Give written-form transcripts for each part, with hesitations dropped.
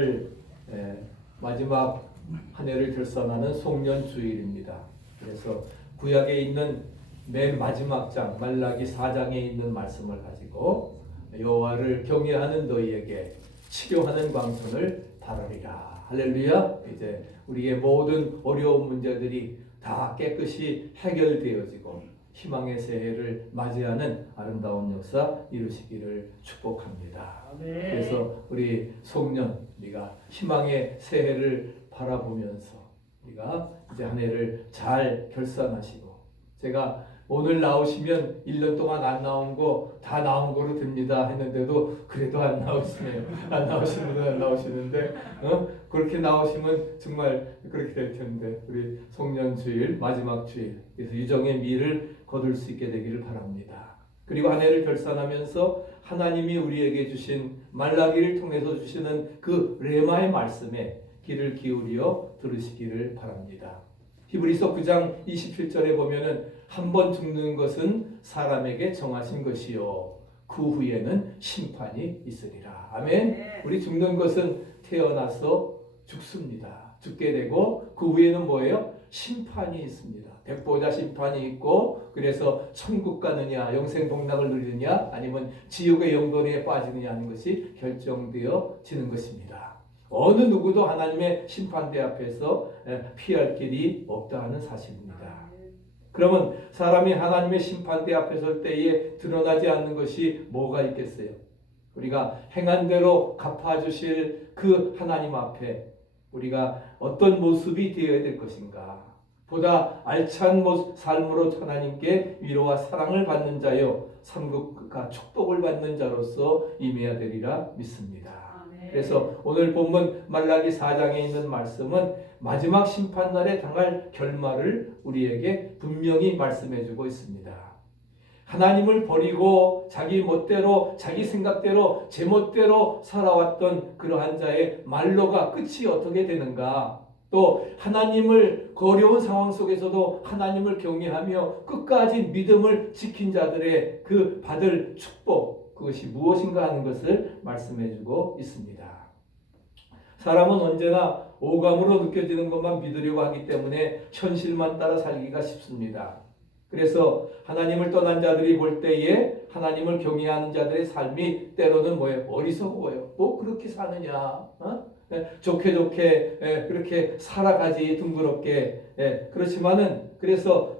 오늘 마지막 한 해를 결산하는 송년주일입니다. 그래서 구약에 있는 맨 마지막 장 말라기 4장에 있는 말씀을 가지고 여호와를 경외하는 너희에게 치료하는 광선을 바라리라. 할렐루야. 이제 우리의 모든 어려운 문제들이 다 깨끗이 해결되어지고 희망의 새해를 맞이하는 아름다운 역사 이루시기를 축복합니다. 그래서 우리 송년 우리가 희망의 새해를 바라보면서 우리가 이제 한 해를 잘 결산하시고, 제가 오늘 나오시면 1년 동안 안 나온 거 다 나온 거로 됩니다 했는데도 그래도 안 나오시네요. 안 나오시는 분은 안 나오시는데 그렇게 나오시면 정말 그렇게 될 텐데, 우리 송년주일 마지막 주일, 그래서 유정의 미를 거둘 수 있게 되기를 바랍니다. 그리고 한 해를 결산하면서 하나님이 우리에게 주신 말라기를 통해서 주시는 그 레마의 말씀에 귀를 기울여 들으시기를 바랍니다. 히브리서 9장 27절에 보면은 한 번 죽는 것은 사람에게 정하신 것이요 그 후에는 심판이 있으리라. 아멘. 우리 죽는 것은 태어나서 죽습니다. 죽게 되고 그 후에는 뭐예요? 심판이 있습니다. 백보자 심판이 있고, 그래서 천국 가느냐 영생 복락을 누리느냐 아니면 지옥의 영돈에 빠지느냐 하는 것이 결정되어지는 것입니다. 어느 누구도 하나님의 심판대 앞에서 피할 길이 없다 하는 사실입니다. 그러면 사람이 하나님의 심판대 앞에 설 때에 드러나지 않는 것이 뭐가 있겠어요? 우리가 행한 대로 갚아주실 그 하나님 앞에 우리가 어떤 모습이 되어야 될 것인가? 보다 알찬 삶으로 하나님께 위로와 사랑을 받는 자요 삼국과 축복을 받는 자로서 임해야 되리라 믿습니다. 그래서 오늘 본문 말라기 4장에 있는 말씀은 마지막 심판날에 당할 결말을 우리에게 분명히 말씀해주고 있습니다. 하나님을 버리고 자기 멋대로 자기 생각대로 제멋대로 살아왔던 그러한 자의 말로가 끝이 어떻게 되는가, 또 하나님을 그 어려운 상황 속에서도 하나님을 경외하며 끝까지 믿음을 지킨 자들의 그 받을 축복, 그것이 무엇인가 하는 것을 말씀해주고 있습니다. 사람은 언제나 오감으로 느껴지는 것만 믿으려고 하기 때문에 현실만 따라 살기가 쉽습니다. 그래서 하나님을 떠난 자들이 볼 때에 하나님을 경외하는 자들의 삶이 때로는 뭐예요? 어리석어요. 뭐 그렇게 사느냐? 좋게 그렇게 살아가지 둥그렇게. 그렇지만은 그래서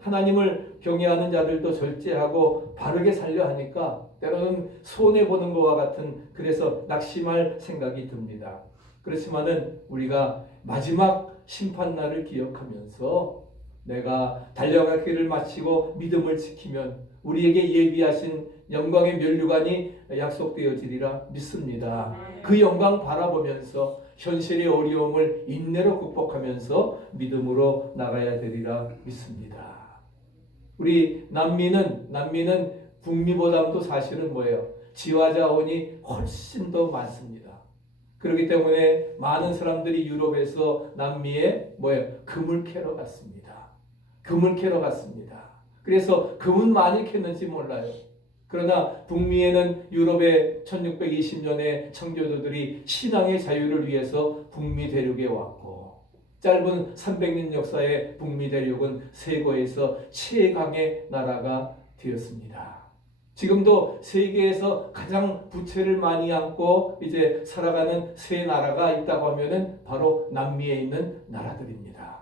하나님을 경외하는 자들도 절제하고 바르게 살려 하니까 때로는 손해 보는 것과 같은, 그래서 낙심할 생각이 듭니다. 그렇지만은 우리가 마지막 심판날을 기억하면서 내가 달려갈 길을 마치고 믿음을 지키면 우리에게 예비하신 영광의 면류관이 약속되어지리라 믿습니다. 그 영광 바라보면서 현실의 어려움을 인내로 극복하면서 믿음으로 나가야 되리라 믿습니다. 우리 남미는 북미보다도 사실은 뭐예요? 지화자원이 훨씬 더 많습니다. 그렇기 때문에 많은 사람들이 유럽에서 남미에 금을 캐러 갔습니다. 금을 캐러 갔습니다. 그래서 금은 많이 캤는지 몰라요. 그러나 북미에는 유럽의 1620년에 청교도들이 신앙의 자유를 위해서 북미 대륙에 왔고, 짧은 300년 역사의 북미 대륙은 세계에서 최강의 나라가 되었습니다. 지금도 세계에서 가장 부채를 많이 안고 이제 살아가는 세 나라가 있다고 하면은 바로 남미에 있는 나라들입니다.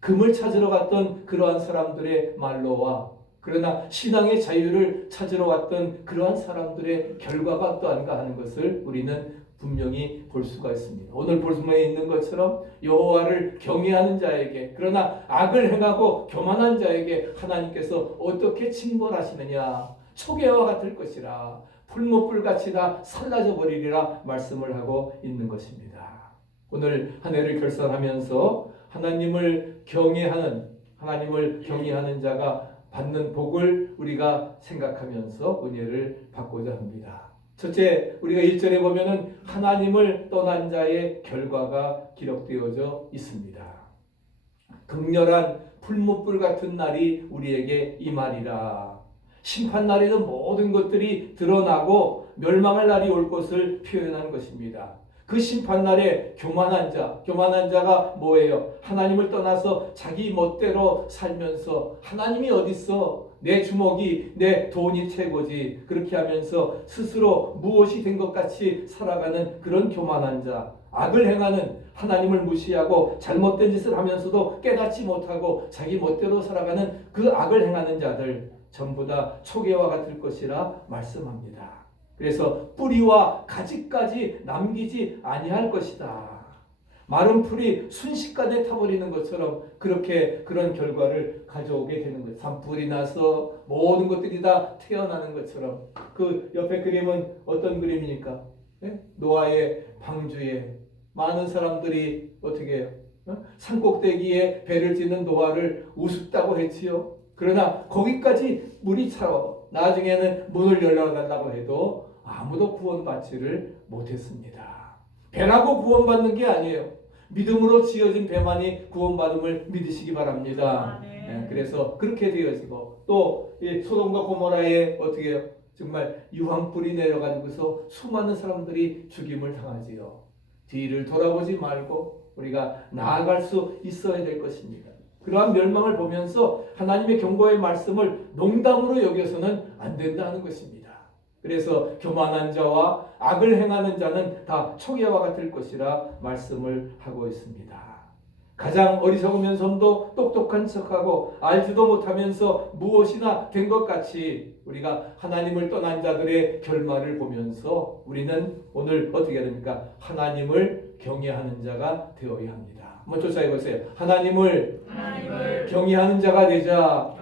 금을 찾으러 갔던 그러한 사람들의 말로와, 그러나 신앙의 자유를 찾으러 왔던 그러한 사람들의 결과가 어떠한가 하는 것을 우리는 분명히 볼 수가 있습니다. 오늘 본문에 있는 것처럼 여호와를 경외하는 자에게, 그러나 악을 행하고 교만한 자에게 하나님께서 어떻게 징벌하시느냐, 초계와 같을 것이라 풀무불같이 다 살라져 버리리라 말씀을 하고 있는 것입니다. 오늘 한 해를 결산하면서 하나님을 경외하는 자가 받는 복을 우리가 생각하면서 은혜를 받고자 합니다. 첫째, 우리가 1절에 보면은 하나님을 떠난 자의 결과가 기록되어져 있습니다. 극렬한 풀무불 같은 날이 우리에게 임하리라. 심판날에는 모든 것들이 드러나고 멸망할 날이 올 것을 표현한 것입니다. 그 심판날에 교만한 자가 뭐예요? 하나님을 떠나서 자기 멋대로 살면서 하나님이 어딨어? 내 주먹이, 내 돈이 최고지. 그렇게 하면서 스스로 무엇이 된 것 같이 살아가는 그런 교만한 자, 악을 행하는, 하나님을 무시하고 잘못된 짓을 하면서도 깨닫지 못하고 자기 멋대로 살아가는 그 악을 행하는 자들 전부 다 초계와 같을 것이라 말씀합니다. 그래서 뿌리와 가지까지 남기지 아니할 것이다. 마른 풀이 순식간에 타버리는 것처럼 그렇게 그런 결과를 가져오게 되는 거예요. 산불이 나서 모든 것들이 다 태어나는 것처럼. 그 옆에 그림은 어떤 그림입니까? 네? 노아의 방주에 많은 사람들이 어떻게 해요? 산꼭대기에 배를 짓는 노아를 우습다고 했지요. 그러나 거기까지 물이 차와 나중에는 문을 열어달라고 해도 아무도 구원받지를 못했습니다. 배라고 구원받는 게 아니에요. 믿음으로 지어진 배만이 구원받음을 믿으시기 바랍니다. 네, 그래서 그렇게 되어지고 또 소돔과 고모라에 어떻게 해요? 정말 유황불이 내려가지고서 수많은 사람들이 죽임을 당하지요. 뒤를 돌아보지 말고 우리가 나아갈 수 있어야 될 것입니다. 그러한 멸망을 보면서 하나님의 경고의 말씀을 농담으로 여겨서는 안 된다는 것입니다. 그래서 교만한 자와 악을 행하는 자는 다 초계와 같을 것이라 말씀을 하고 있습니다. 가장 어리석으면서도 똑똑한 척하고 알지도 못하면서 무엇이나 된 것 같이 우리가 하나님을 떠난 자들의 결말을 보면서 우리는 오늘 어떻게 해야 됩니까? 하나님을 경외하는 자가 되어야 합니다. 한번 조사해 보세요. 하나님을 경외하는 자가 되자.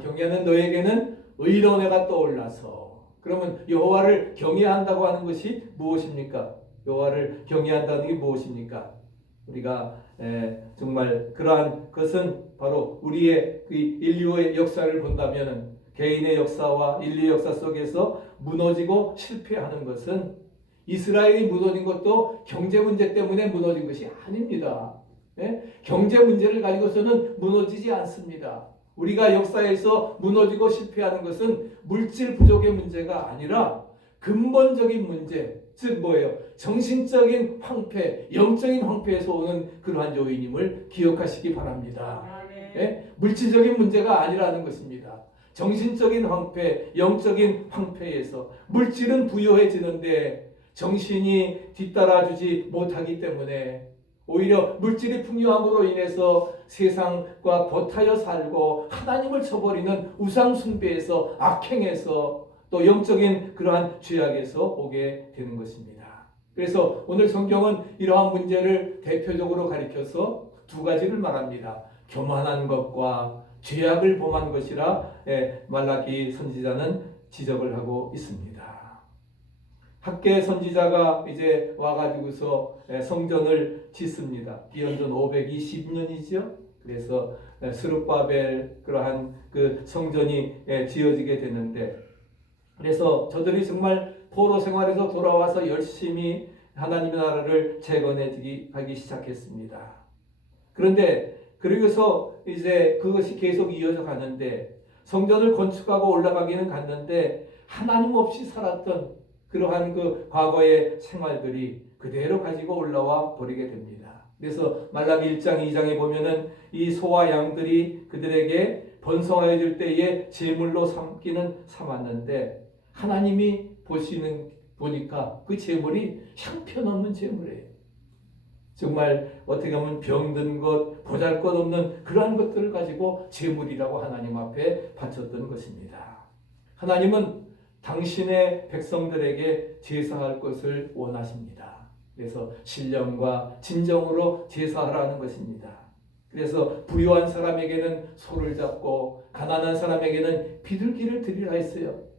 경외하는 너에게는 의로운 해가 떠올라서. 그러면 여호와를 경외한다고 하는 것이 무엇입니까? 여호와를 경외한다는 게 무엇입니까? 우리가 정말 그러한 것은 바로 우리의 그 인류의 역사를 본다면 개인의 역사와 인류의 역사 속에서 무너지고 실패하는 것은 이스라엘이 무너진 것도 경제 문제 때문에 무너진 것이 아닙니다. 경제 문제를 가지고서는 무너지지 않습니다. 우리가 역사에서 무너지고 실패하는 것은 물질 부족의 문제가 아니라 근본적인 문제, 즉 뭐예요? 정신적인 황폐, 영적인 황폐에서 오는 그러한 요인임을 기억하시기 바랍니다. 물질적인 문제가 아니라는 것입니다. 정신적인 황폐, 영적인 황폐에서 물질은 부유해지는데 정신이 뒤따라주지 못하기 때문에 오히려 물질이 풍요함으로 인해서 세상과 버타여 살고 하나님을 저버리는 우상 숭배에서 악행에서 또 영적인 그러한 죄악에서 오게 되는 것입니다. 그래서 오늘 성경은 이러한 문제를 대표적으로 가리켜서 두 가지를 말합니다. 교만한 것과 죄악을 범한 것이라 말라기 선지자는 지적을 하고 있습니다. 학계 선지자가 이제 와가지고서 성전을 짓습니다. 기원전 520년이죠. 그래서 스룹바벨 그러한 그 성전이 지어지게 되는데, 그래서 저들이 정말 포로 생활에서 돌아와서 열심히 하나님의 나라를 재건하기 시작했습니다. 그런데 그러고서 이제 그것이 계속 이어져 가는데 성전을 건축하고 올라가기는 갔는데 하나님 없이 살았던 그러한 그 과거의 생활들이 그대로 가지고 올라와 버리게 됩니다. 그래서 말라기 1장 2장에 보면은 이 소와 양들이 그들에게 번성하여질 때에 제물로 삼았는데 하나님이 보니까 그 제물이 형편없는 제물이에요. 정말 어떻게 보면 병든 것, 보잘것없는 그러한 것들을 가지고 제물이라고 하나님 앞에 바쳤던 것입니다. 하나님은 당신의 백성들에게 제사할 것을 원하십니다. 그래서 신령과 진정으로 제사하라는 것입니다. 그래서 부유한 사람에게는 소를 잡고 가난한 사람에게는 비둘기를 드리라 했어요.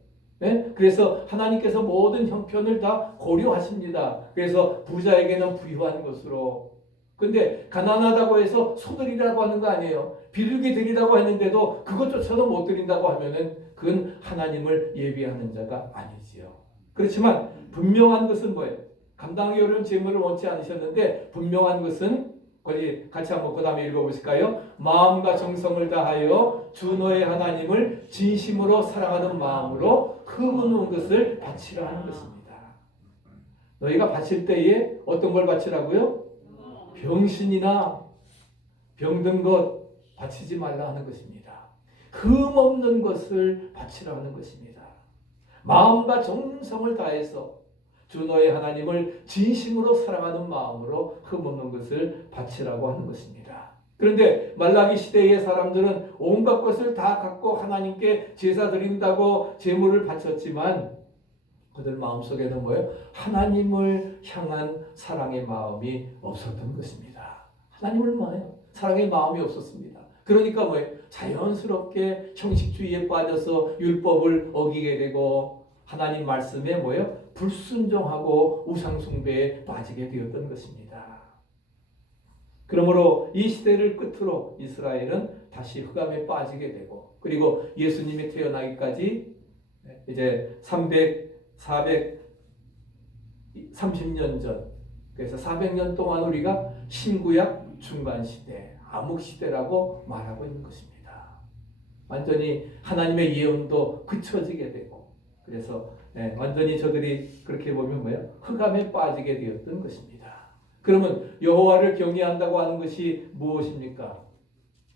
그래서 하나님께서 모든 형편을 다 고려하십니다. 그래서 부자에게는 부유한 것으로, 근데 가난하다고 해서 소드리라고 하는 거 아니에요. 비둘기 드리라고 했는데도 그것조차도 못 드린다고 하면은 그건 하나님을 예비하는 자가 아니지요. 그렇지만 분명한 것은 뭐예요? 감당하기 어려운 재물을 원치 않으셨는데 분명한 것은 같이 한번 그 다음에 읽어보실까요? 마음과 정성을 다하여 주 너의 하나님을 진심으로 사랑하는 마음으로 흠없는 것을 바치라 하는 것입니다. 너희가 바칠 때에 어떤 걸 바치라고요? 병신이나 병든 것 바치지 말라 하는 것입니다. 흠 없는 것을 바치라 하는 것입니다. 마음과 정성을 다해서 주 너의 하나님을 진심으로 사랑하는 마음으로 흠 없는 것을 바치라고 하는 것입니다. 그런데 말라기 시대의 사람들은 온갖 것을 다 갖고 하나님께 제사 드린다고 제물을 바쳤지만 그들 마음속에는 뭐예요? 하나님을 향한 사랑의 마음이 없었던 것입니다. 하나님을 뭐예요? 사랑의 마음이 없었습니다. 그러니까 뭐예요? 자연스럽게 형식주의에 빠져서 율법을 어기게 되고 하나님 말씀에 뭐예요? 불순종하고 우상숭배에 빠지게 되었던 것입니다. 그러므로 이 시대를 끝으로 이스라엘은 다시 흑암에 빠지게 되고 그리고 예수님이 태어나기까지 이제 430년 전, 그래서 400년 동안 우리가 신구약 중간시대, 암흑시대라고 말하고 있는 것입니다. 완전히 하나님의 예언도 그쳐지게 되고 그래서 완전히 저들이 그렇게 보면 뭐예요? 흑암에 빠지게 되었던 것입니다. 그러면 여호와를 경외한다고 하는 것이 무엇입니까?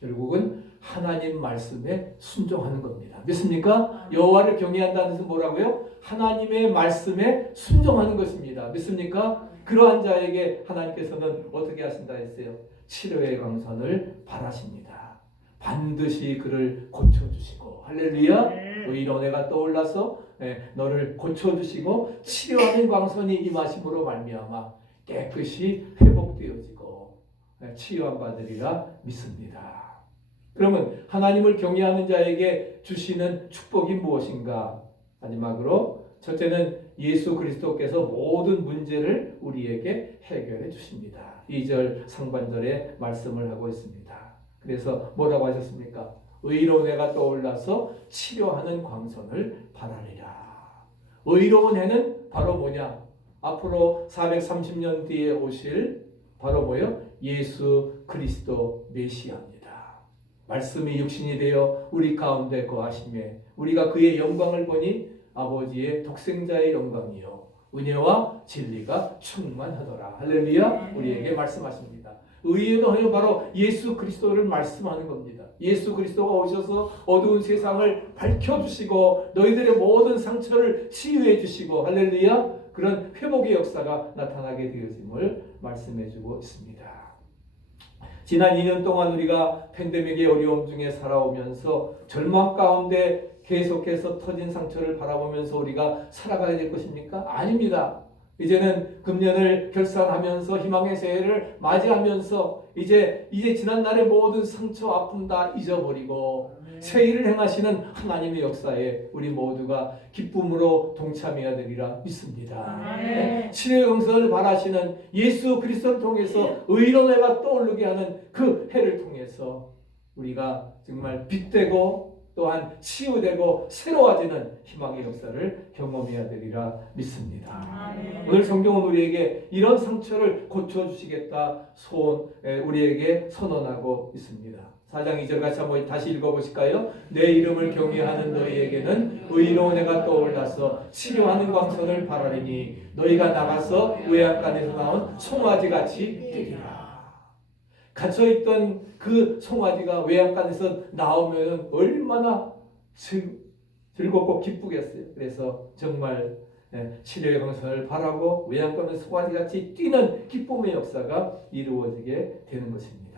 결국은 하나님 말씀에 순종하는 겁니다. 믿습니까? 여호와를 경외한다는 것은 뭐라고요? 하나님의 말씀에 순종하는 것입니다. 믿습니까? 그러한 자에게 하나님께서는 어떻게 하신다 했어요? 치료의 광선을 바라십니다. 반드시 그를 고쳐주시고 할렐루야. 의로운 해가 떠올라서 너를 고쳐주시고 치료하는 광선이 임하심으로 말미암아 깨끗이 회복되어지고 치유한 바되리라 믿습니다. 그러면 하나님을 경외하는 자에게 주시는 축복이 무엇인가? 마지막으로 첫째는 예수 그리스도께서 모든 문제를 우리에게 해결해 주십니다. 2절 상반절에 말씀을 하고 있습니다. 그래서 뭐라고 하셨습니까? 의로운 해가 떠올라서 치료하는 광선을 바라리라. 의로운 해는 바로 뭐냐? 앞으로 430년 뒤에 오실 바로 뭐요? 예수 그리스도 메시아입니다. 말씀이 육신이 되어 우리 가운데 거하시매 우리가 그의 영광을 보니 아버지의 독생자의 영광이요 은혜와 진리가 충만하더라. 할렐루야. 우리에게 말씀하십니다. 의는 바로 예수 그리스도를 말씀하는 겁니다. 예수 그리스도가 오셔서 어두운 세상을 밝혀주시고 너희들의 모든 상처를 치유해 주시고 할렐루야. 그런 회복의 역사가 나타나게 되어짐을 말씀해주고 있습니다. 지난 2년 동안 우리가 팬데믹의 어려움 중에 살아오면서 절망 가운데 계속해서 터진 상처를 바라보면서 우리가 살아가야 될 것입니까? 아닙니다. 이제는 금년을 결산하면서 희망의 새해를 맞이하면서 이제 지난날의 모든 상처 아픔 다 잊어버리고 새 일을 행하시는 하나님의 역사에 우리 모두가 기쁨으로 동참해야 되리라 믿습니다. 치료의 영선을 바라시는 예수 그리스도를 통해서 의로운 해가 떠오르게 하는 그 해를 통해서 우리가 정말 빛되고 또한 치유되고 새로워지는 희망의 역사를 경험해야 되리라 믿습니다. 오늘 성경은 우리에게 이런 상처를 고쳐주시겠다 우리에게 선언하고 있습니다. 4장 2절 같이 한번 다시 읽어보실까요? 내 이름을 경외하는 너희에게는 의로운 해가 떠올라서 치료하는 광선을 바라리니 너희가 나가서 외양간에서 나온 송아지같이 되리라. 갇혀있던 그 송아지가 외양간에서 나오면 얼마나 즐겁고 기쁘겠어요. 그래서 정말 치료의 광선을 바라고 외양간에서 송아지같이 뛰는 기쁨의 역사가 이루어지게 되는 것입니다.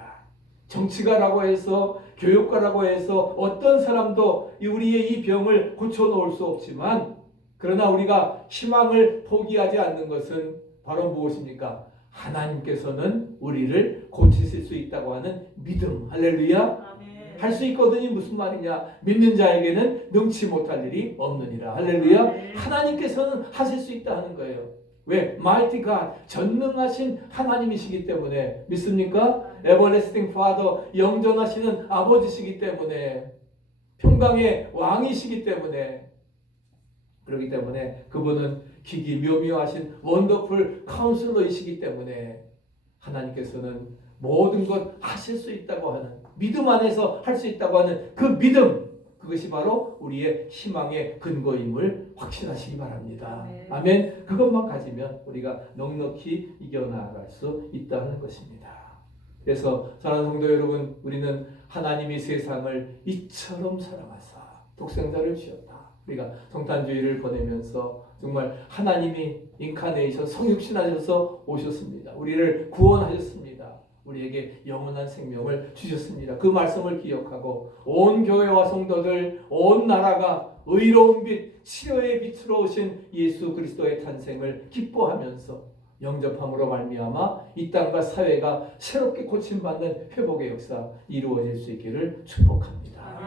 정치가라고 해서 교육가라고 해서 어떤 사람도 우리의 이 병을 고쳐놓을 수 없지만 그러나 우리가 희망을 포기하지 않는 것은 바로 무엇입니까? 하나님께서는 우리를 고치실 수 있다고 하는 믿음. 할렐루야. 할 수 있거든요. 무슨 말이냐? 믿는 자에게는 능치 못할 일이 없느니라. 할렐루야. 하나님께서는 하실 수 있다 하는 거예요. 왜? Mighty God, 전능하신 하나님이시기 때문에 믿습니까? Everlasting Father, 영존하시는 아버지시기 때문에 평강의 왕이시기 때문에 그렇기 때문에 그분은 기기묘묘하신 원더풀 카운슬러이시기 때문에 하나님께서는 모든 것 하실 수 있다고 하는 믿음 안에서 할 수 있다고 하는 그 믿음 그것이 바로 우리의 희망의 근거임을 확신하시기 바랍니다. 아멘. 그것만 가지면 우리가 넉넉히 이겨나갈 수 있다는 것입니다. 그래서 사랑하는 성도 여러분, 우리는 하나님이 세상을 이처럼 사랑하사 독생자를 주셨다. 우리가 성탄주의를 보내면서 정말 하나님이 인카네이션 성육신하셔서 오셨습니다. 우리를 구원하셨습니다. 우리에게 영원한 생명을 주셨습니다. 그 말씀을 기억하고 온 교회와 성도들, 온 나라가 의로운 빛, 치료의 빛으로 오신 예수 그리스도의 탄생을 기뻐하면서 영접함으로 말미암아 이 땅과 사회가 새롭게 고침받는 회복의 역사 이루어질 수 있기를 축복합니다.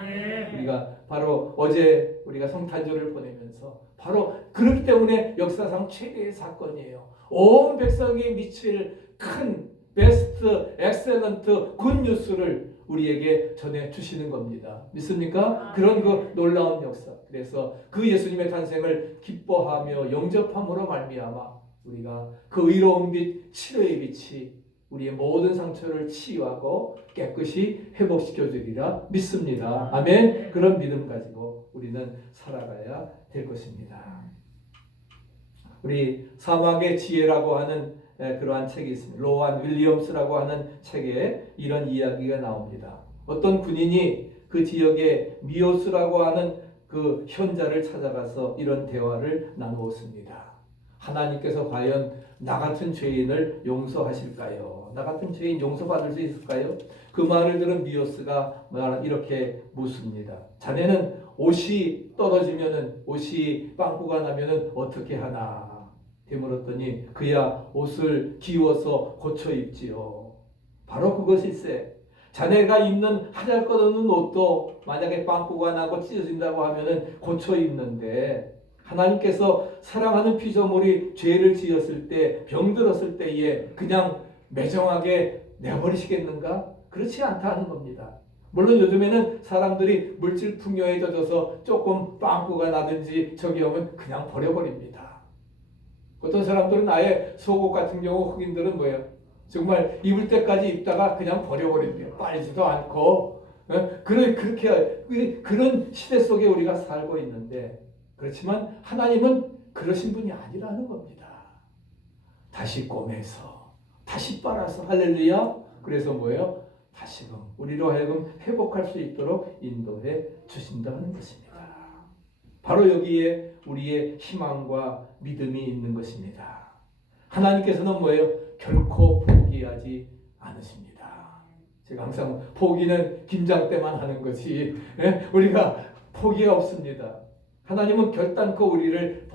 우리가 바로 어제 우리가 성탄절을 보내면서 바로 그렇기 때문에 역사상 최대의 사건이에요. 온 백성이 미칠 큰 베스트, 엑셀런트, 굿뉴스를 우리에게 전해주시는 겁니다. 믿습니까? 그런 그 놀라운 역사. 그래서 그 예수님의 탄생을 기뻐하며 영접함으로 말미암아 우리가 그 의로운 빛, 치료의 빛이 우리의 모든 상처를 치유하고 깨끗이 회복시켜 주리라 믿습니다. 아멘. 그런 믿음 가지고 우리는 살아가야 될 것입니다. 우리 사막의 지혜라고 하는 그러한 책이 있습니다. 로완 윌리엄스라고 하는 책에 이런 이야기가 나옵니다. 어떤 군인이 그 지역의 미오스라고 하는 그 현자를 찾아가서 이런 대화를 나누었습니다. 하나님께서 과연 나 같은 죄인을 용서하실까요? 나 같은 죄인 용서받을 수 있을까요? 그 말을 들은 미오스가 이렇게 묻습니다. 자네는 옷이 떨어지면은, 옷이 빵꾸가 나면은 어떻게 하나? 되물었더니 그야 옷을 기워서 고쳐 입지요. 바로 그것일세. 자네가 입는 하잘것없는 옷도 만약에 빵꾸가 나고 찢어진다고 하면은 고쳐 입는데, 하나님께서 사랑하는 피조물이 죄를 지었을 때, 병들었을 때에 그냥 매정하게 내버리시겠는가? 그렇지 않다는 겁니다. 물론 요즘에는 사람들이 물질 풍요에 젖어서 조금 빵꾸가 나든지 저기 오면 그냥 버려버립니다. 어떤 사람들은 아예 속옷 같은 경우 흑인들은 뭐예요? 정말 입을 때까지 입다가 그냥 버려버린대요. 빨지도 않고. 그런 시대 속에 우리가 살고 있는데, 그렇지만 하나님은 그러신 분이 아니라는 겁니다. 다시 꼬매서, 다시 빨아서, 할렐루야. 그래서 뭐예요? 다시금 우리로 하여금 회복할 수 있도록 인도해 주신다는 것입니다. 바로 여기에 우리의 희망과 믿음이 있는 것입니다. 하나님께서는 뭐예요? 결코 포기하지 않으십니다. 제가 항상 포기는 김장 때만 하는 거지, 우리가 포기가 없습니다. 하나님은 결단코 우리를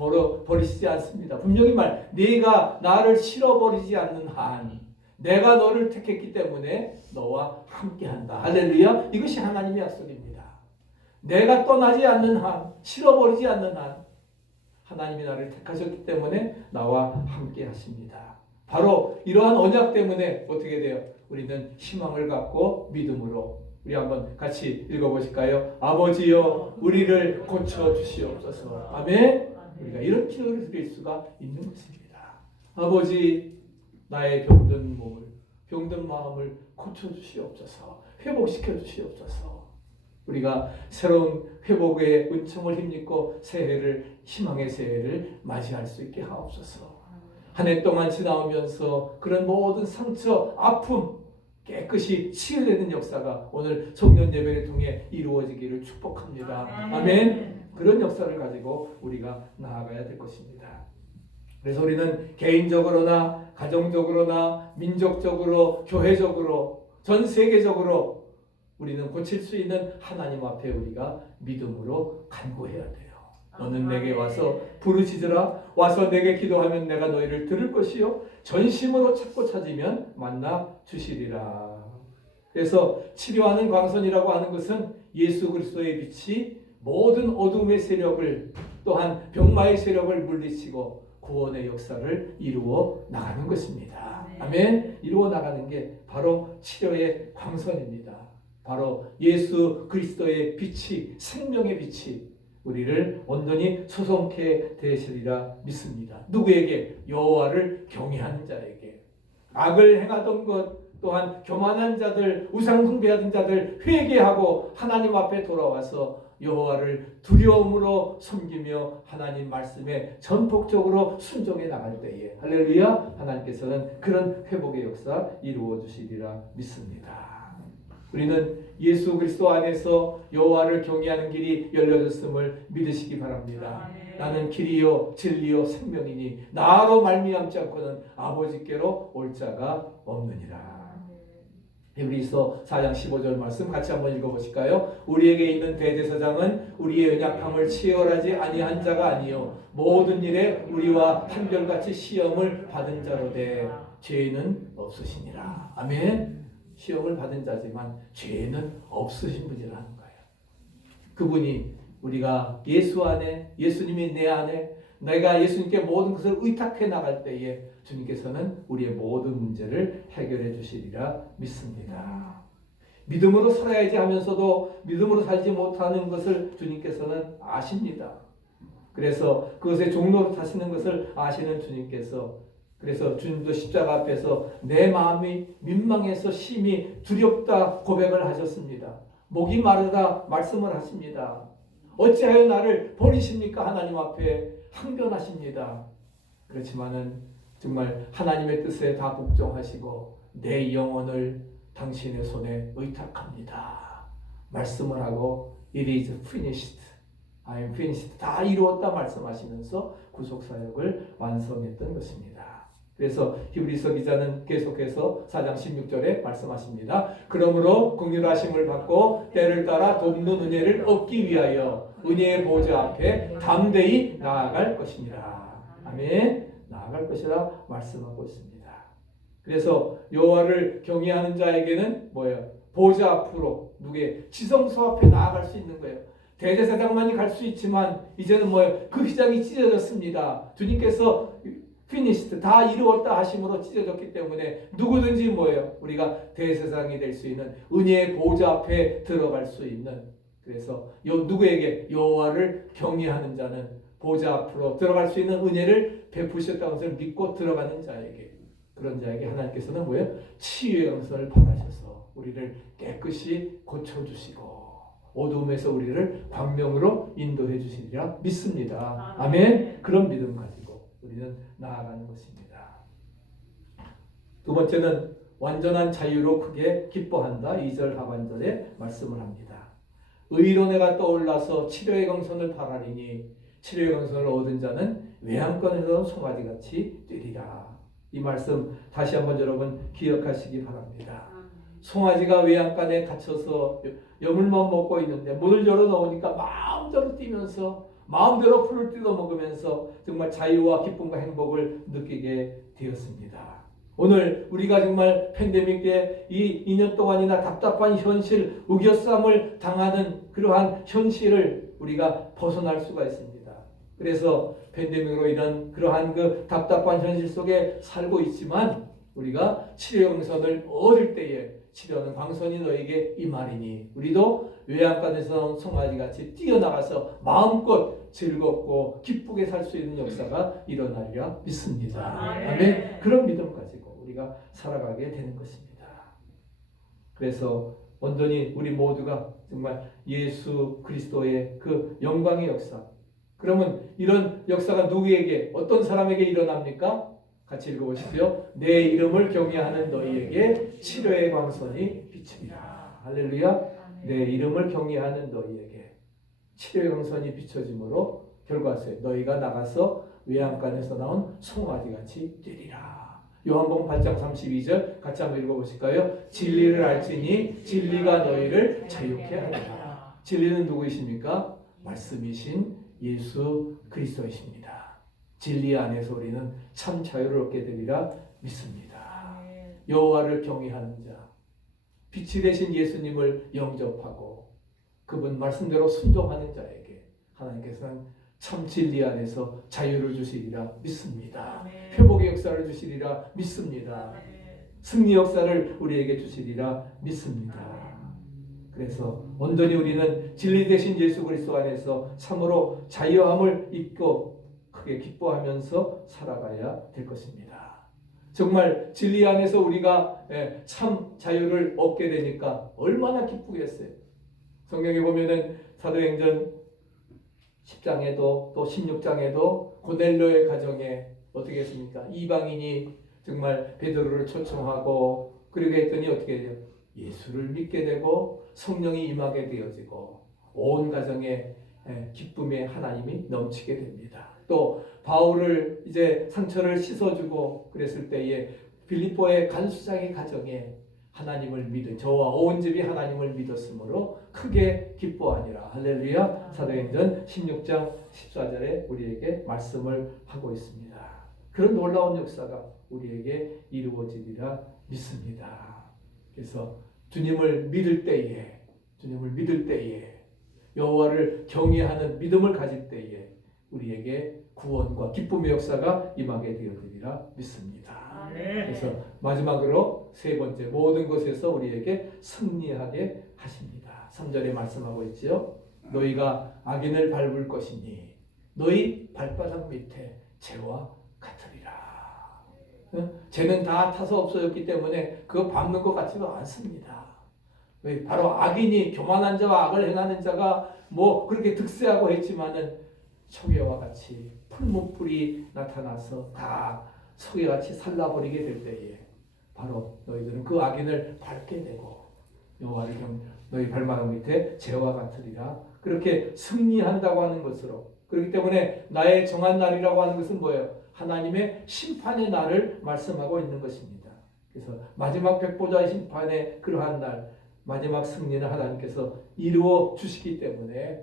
버리시지 않습니다. 분명히 네가 나를 실어버리지 않는 한 내가 너를 택했기 때문에 너와 함께한다. 할렐루야. 이것이 하나님의 약속입니다. 내가 떠나지 않는 한, 실어버리지 않는 한 하나님이 나를 택하셨기 때문에 나와 함께 하십니다. 바로 이러한 언약 때문에 어떻게 돼요? 우리는 희망을 갖고 믿음으로, 우리 한번 같이 읽어보실까요? 아버지여 우리를 고쳐주시옵소서. 아멘. 우리가 이런 기도를 드릴 수가 있는 것입니다. 아버지, 나의 병든 몸을, 병든 마음을 고쳐주시옵소서. 회복시켜 주시옵소서. 우리가 새로운 회복의 은총을 힘입고 새해를, 희망의 새해를 맞이할 수 있게 하옵소서. 한 해 동안 지나오면서 그런 모든 상처, 아픔 깨끗이 치유되는 역사가 오늘 청년 예배를 통해 이루어지기를 축복합니다. 아멘. 그런 역사를 가지고 우리가 나아가야 될 것입니다. 그래서 우리는 개인적으로나 가정적으로나 민족적으로 교회적으로 전 세계적으로 우리는 고칠 수 있는 하나님 앞에 우리가 믿음으로 간구해야 돼요. 너는 내게 와서 부르짖으라. 와서 내게 기도하면 내가 너희를 들을 것이요 전심으로 찾고 찾으면 만나 주시리라. 그래서 치료하는 광선이라고 하는 것은 예수 그리스도의 빛이 모든 어둠의 세력을, 또한 병마의 세력을 물리치고 구원의 역사를 이루어 나가는 것입니다. 아멘. 이루어 나가는 게 바로 치료의 광선입니다. 바로 예수 그리스도의 빛이, 생명의 빛이 우리를 온전히 소송케 되시리라 믿습니다. 누구에게? 여호와를 경외하는 자에게. 악을 행하던 것, 또한 교만한 자들, 우상 숭배하던 자들 회개하고 하나님 앞에 돌아와서 여호와를 두려움으로 섬기며 하나님 말씀에 전폭적으로 순종해 나갈 때에 할렐루야 하나님께서는 그런 회복의 역사 이루어 주시리라 믿습니다. 우리는 예수 그리스도 안에서 여호와를 경외하는 길이 열려졌음을 믿으시기 바랍니다. 나는 길이요 진리요 생명이니 나로 말미암지 않고는 아버지께로 올 자가 없느니라. 히브리서 4장 15절 말씀 같이 한번 읽어보실까요? 우리에게 있는 대제사장은 우리의 연약함을 치열하지 아니한 자가 아니요 모든 일에 우리와 한결같이 시험을 받은 자로되 죄는 없으시니라. 아멘. 시험을 받은 자지만 죄는 없으신 분이라는 거예요. 그분이 우리가 예수 안에, 예수님이 내 안에, 내가 예수님께 모든 것을 의탁해 나갈 때에 주님께서는 우리의 모든 문제를 해결해 주시리라 믿습니다. 믿음으로 살아야지 하면서도 믿음으로 살지 못하는 것을 주님께서는 아십니다. 그래서 그것의 종로로 타시는 것을 아시는 주님께서 그래서 주님도 십자가 앞에서 내 마음이 민망해서 심히 두렵다 고백을 하셨습니다. 목이 마르다 말씀을 하십니다. 어찌하여 나를 버리십니까? 하나님 앞에 항변하십니다. 그렇지만은 정말 하나님의 뜻에 다 복종하시고 내 영혼을 당신의 손에 의탁합니다. 말씀을 하고 It is finished. I am finished. 다 이루었다 말씀하시면서 구속사역을 완성했던 것입니다. 그래서 히브리서 기자는 계속해서 4장 16절에 말씀하십니다. 그러므로 긍휼하심을 받고 때를 따라 돕는 은혜를 얻기 위하여 은혜의 보좌 앞에 담대히 나아갈 것입니다. 아멘. 나아갈 것이라 말씀하고 있습니다. 그래서 여호와를 경외하는 자에게는 뭐예요? 보좌 앞으로 누구의 지성소 앞에 나아갈 수 있는 거예요. 대제사장만이 갈 수 있지만 이제는 뭐예요? 그 휘장이 찢어졌습니다. 주님께서 피니시드 다 이루었다 하심으로 찢어졌기 때문에 누구든지 뭐예요? 우리가 대제사장이 될 수 있는 은혜의 보좌 앞에 들어갈 수 있는 그래서 누구에게 여호와를 경외하는 자는 보좌 앞으로 들어갈 수 있는 은혜를 베푸셨다는 것을 믿고 들어가는 자에게 그런 자에게 하나님께서는 뭐예요? 치유의 영선을 받으셔서 우리를 깨끗이 고쳐주시고 어두움에서 우리를 광명으로 인도해 주시리라 믿습니다. 아멘. 그런 믿음 가지고 우리는 나아가는 것입니다. 두 번째는 완전한 자유로 크게 기뻐한다. 2절 하반절에 말씀을 합니다. 의로내가 떠올라서 치료의 경선을 바라리니 치료의 경선을 얻은 자는 외양간에서 송아지같이 뛰리라. 이 말씀 다시 한번 여러분 기억하시기 바랍니다. 송아지가 외양간에 갇혀서 여물만 먹고 있는데 문을 열어놓으니까 마음대로 뛰면서 마음대로 풀을 뜯어먹으면서 정말 자유와 기쁨과 행복을 느끼게 되었습니다. 오늘 우리가 정말 팬데믹에 이 2년 동안이나 답답한 현실, 우겨쌈을 당하는 그러한 현실을 우리가 벗어날 수가 있습니다. 그래서 팬데믹으로 인한 그러한 그 답답한 현실 속에 살고 있지만 우리가 치료 영선을 얻을 때에 치료는 광선이 너에게 임하리니 우리도 외양간에서 송아지같이 뛰어나가서 마음껏 즐겁고 기쁘게 살 수 있는 역사가 일어나리라 믿습니다. 아멘. 그런 믿음 가지고 우리가 살아가게 되는 것입니다. 그래서 온전히 우리 모두가 정말 예수 그리스도의 그 영광의 역사 그러면 이런 역사가 누구에게 어떤 사람에게 일어납니까? 같이 읽어보십시오. 내 이름을 경외하는 너희에게 치료의 광선이 비추리라. 할렐루야. 내 이름을 경외하는 너희에게 치료의 광선이 비춰짐으로 결과세 너희가 나가서 외양간에서 나온 송아지같이 뛰리라. 요한복음 8장 32절 같이 한번 읽어보실까요? 진리를 알지니 진리가 너희를 자유케 하리라. 진리는 누구이십니까? 말씀이신 예수 그리스도이십니다. 진리 안에서 우리는 참 자유를 얻게 되리라 믿습니다. 여호와를 경외하는 자, 빛이 되신 예수님을 영접하고 그분 말씀대로 순종하는 자에게 하나님께서는 참 진리 안에서 자유를 주시리라 믿습니다. 회복의 역사를 주시리라 믿습니다. 승리 역사를 우리에게 주시리라 믿습니다. 그래서 온전히 우리는 진리 되신 예수 그리스도 안에서 참으로 자유함을 입고 크게 기뻐하면서 살아가야 될 것입니다. 정말 진리 안에서 우리가 참 자유를 얻게 되니까 얼마나 기쁘겠어요. 성경에 보면은 사도행전 10장에도 또 16장에도 고넬료의 가정에 어떻게 했습니까? 이방인이 정말 베드로를 초청하고 그러게 했더니 어떻게 돼요? 예수를 믿게 되고 성령이 임하게 되어지고 온 가정에 기쁨의 하나님이 넘치게 됩니다. 또 바울을 이제 상처를 씻어주고 그랬을 때에 빌립보의 간수장의 가정에 하나님을 믿은 저와 온 집이 하나님을 믿었으므로 크게 기뻐하니라. 할렐루야. 사도행전 16장 14절에 우리에게 말씀을 하고 있습니다. 그런 놀라운 역사가 우리에게 이루어지리라 믿습니다. 그래서 주님을 믿을 때에 여호와를 경외하는 믿음을 가질 때에 우리에게 구원과 기쁨의 역사가 임하게 되어지리라 믿습니다. 그래서 마지막으로 세 번째, 모든 것에서 우리에게 승리하게 하십니다. 3절에 말씀하고 있지요. 너희가 악인을 밟을 것이니 너희 발바닥 밑에 재와 같으리라. 재는 다 타서 없어졌기 때문에 그거 밟는 것 같지도 않습니다. 바로 악인이, 교만한 자와 악을 행하는 자가 뭐 그렇게 득세하고 했지만은 소개와 같이 풀무불이 나타나서 다 소개같이 살라버리게 될 때에 바로 너희들은 그 악인을 밟게 되고 여호와를 너희 발바닥 밑에 재와 같으리라. 그렇게 승리한다고 하는 것으로, 그렇기 때문에 나의 정한 날이라고 하는 것은 뭐예요? 하나님의 심판의 날을 말씀하고 있는 것입니다. 그래서 마지막 백보자의 심판의 그러한 날, 마지막 승리는 하나님께서 이루어 주시기 때문에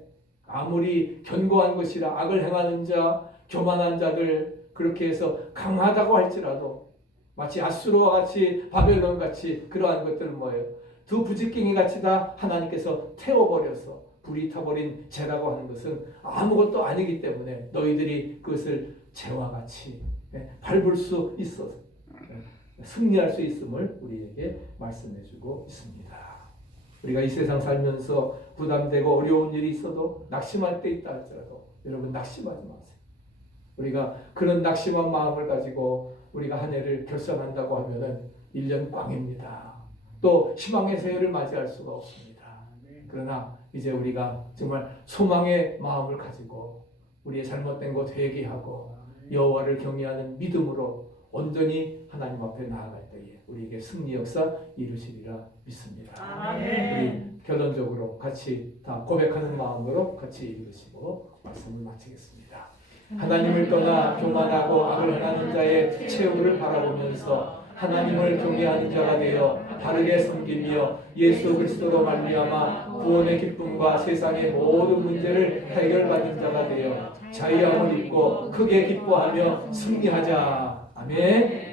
아무리 견고한 것이라 악을 행하는 자, 교만한 자들, 그렇게 해서 강하다고 할지라도 마치 아수르와 같이 바벨론 같이 그러한 것들은 뭐예요? 두 부지깽이 같이 다 하나님께서 태워버려서 불이 타버린 재라고 하는 것은 아무것도 아니기 때문에 너희들이 그것을 재와 같이 밟을 수 있어서 승리할 수 있음을 우리에게 말씀해주고 있습니다. 우리가 이 세상 살면서 부담되고 어려운 일이 있어도 낙심할 때 있다 할지라도 여러분 낙심하지 마세요. 우리가 그런 낙심한 마음을 가지고 우리가 한 해를 결산한다고 하면은 1년 꽝입니다. 또 희망의 새해를 맞이할 수가 없습니다. 그러나 이제 우리가 정말 소망의 마음을 가지고 우리의 잘못된 것 회개하고 여호와를 경외하는 믿음으로 온전히 하나님 앞에 나아갈 때에 우리에게 승리 역사 이루시리라 믿습니다. 우리 결론적으로 같이 다 고백하는 마음으로 같이 읽으시고 말씀을 마치겠습니다. 하나님을 떠나 교만하고 악을 행하는 자의 최후를 바라보면서 하나님을 경외하는 자가 되어 바르게 섬기며 예수 그리스도로 말미암아 구원의 기쁨과 세상의 모든 문제를 해결받는 자가 되어 자유함을 입고 크게 기뻐하며 승리하자. 아멘.